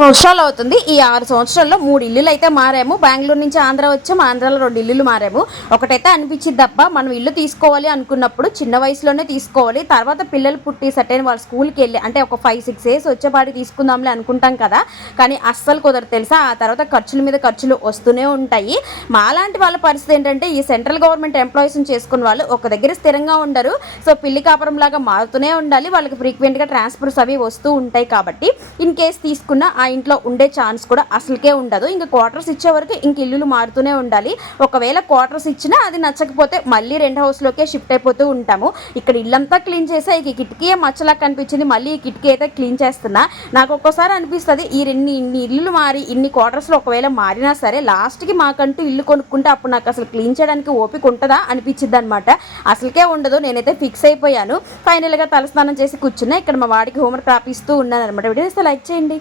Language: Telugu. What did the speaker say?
సంవత్సరాలు అవుతుంది. ఈ ఆరు సంవత్సరాల్లో మూడు ఇల్లులు అయితే మారాము. బెంగళూరు నుంచి ఆంధ్ర వచ్చాము ఆంధ్రాలో రెండు ఇల్లులు మారాము. ఒకటైతే అనిపించింది తప్ప మనం ఇల్లు తీసుకోవాలి అనుకున్నప్పుడు చిన్న వయసులోనే తీసుకోవాలి. తర్వాత పిల్లలు పుట్టి సటైన వాళ్ళ స్కూల్కి వెళ్ళి అంటే ఒక ఫైవ్ సిక్స్ ఇయర్స్ వచ్చేపాటి తీసుకుందాంలే అనుకుంటాం కదా. కానీ అస్సలు కుదరదు తెలుసా? ఆ తర్వాత ఖర్చుల మీద ఖర్చులు వస్తూనే ఉంటాయి. మాలాంటి వాళ్ళ పరిస్థితి ఏంటంటే ఈ సెంట్రల్ గవర్నమెంట్ ఎంప్లాయీస్ని చేసుకున్న వాళ్ళు ఒక దగ్గర స్థిరంగా ఉండరు. సో పిల్లి కాపురం లాగా మారుతూనే ఉండాలి. వాళ్ళకి ఫ్రీక్వెంట్గా ట్రాన్స్ఫర్స్ అవి వస్తూ ఉంటాయి కాబట్టి ఇన్ కేస్ తీసుకున్న ఆ ఇంట్లో ఉండే ఛాన్స్ కూడా అసలుకే ఉండదు. ఇంకా క్వార్టర్స్ ఇచ్చే వరకు ఇంక ఇల్లులు మారుతూనే ఉండాలి. ఒకవేళ క్వార్టర్స్ ఇచ్చినా అది నచ్చకపోతే మళ్ళీ రెంట్ హౌస్లోకే షిఫ్ట్ అయిపోతూ ఉంటాము. ఇక్కడ ఇల్లంతా క్లీన్ చేసా ఈ కిటికీ మచ్చలా కనిపించింది. మళ్ళీ ఈ కిటికీ అయితే క్లీన్ చేస్తున్నా. నాకు ఒక్కోసారి అనిపిస్తుంది ఈ రెండు ఇన్ని ఇల్లు మారి ఇన్ని క్వార్టర్స్లో ఒకవేళ మారినా సరే లాస్ట్కి మాకంటూ ఇల్లు కొనుక్కుంటే అప్పుడు నాకు అసలు క్లీన్ చేయడానికి ఓపిక ఉంటుందా అనిపించింది అనమాట అసలుకే ఉండదు నేనైతే ఫిక్స్ అయిపోయాను. ఫైనల్గా తలస్నానం చేసి కూర్చున్నా. ఇక్కడ మా వాడికి హోంవర్క్ రాపిస్తూ ఉన్నాను అనమాట వీడియో లైక్ చేయండి.